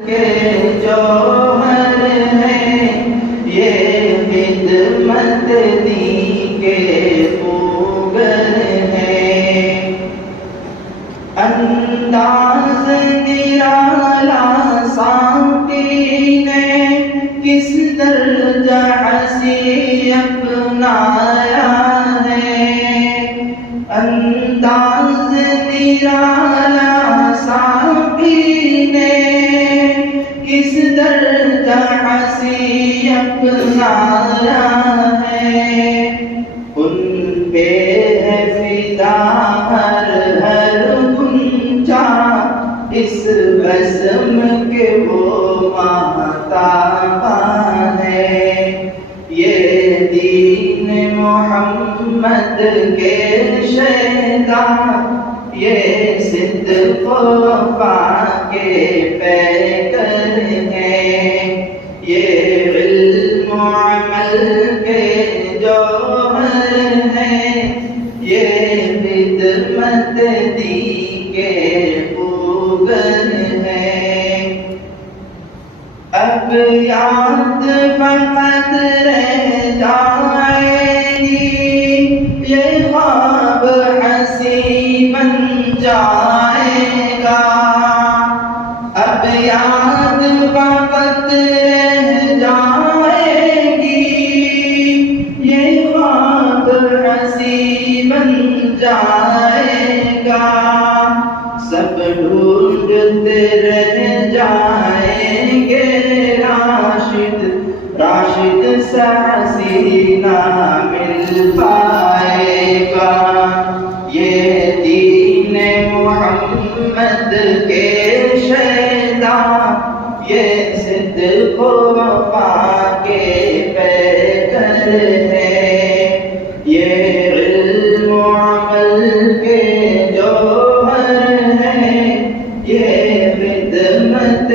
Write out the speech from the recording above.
کے جوہر ہیں یہ خدمت دی کے خوگر ہیں، انداز نرالا ساقی نے کس درجہ حسی اپنایا ہے، انداز نرالا ساقی نے کس درجہ حسی اپنایا ہے، ان پہ ہے فدا ہر گنجا اس بزم کے وہ ماہتاب ہے، یہ دین محمد کے شہدا یہ صدق و وفا کے پیکر ہیں، یہ علم و عمل کے جوہر ہیں، یہ خدمت دی کے خوگر ہیں، اب یاد فقط رہ جائے گی یہ خواب حسی بن جائے گا، اب یاد فقط رہ جائے گی یہ خواب حسی بن جائے گا، سب ڈھونڈتے رہ جائیں گے راشد سا حسی نہ مل پائے گا، یہ دین محمد کے شہدا یہ صدق و وفا کے پیکر ہے، یہ علم و عمل کے جوہر ہیں، یہ خدمت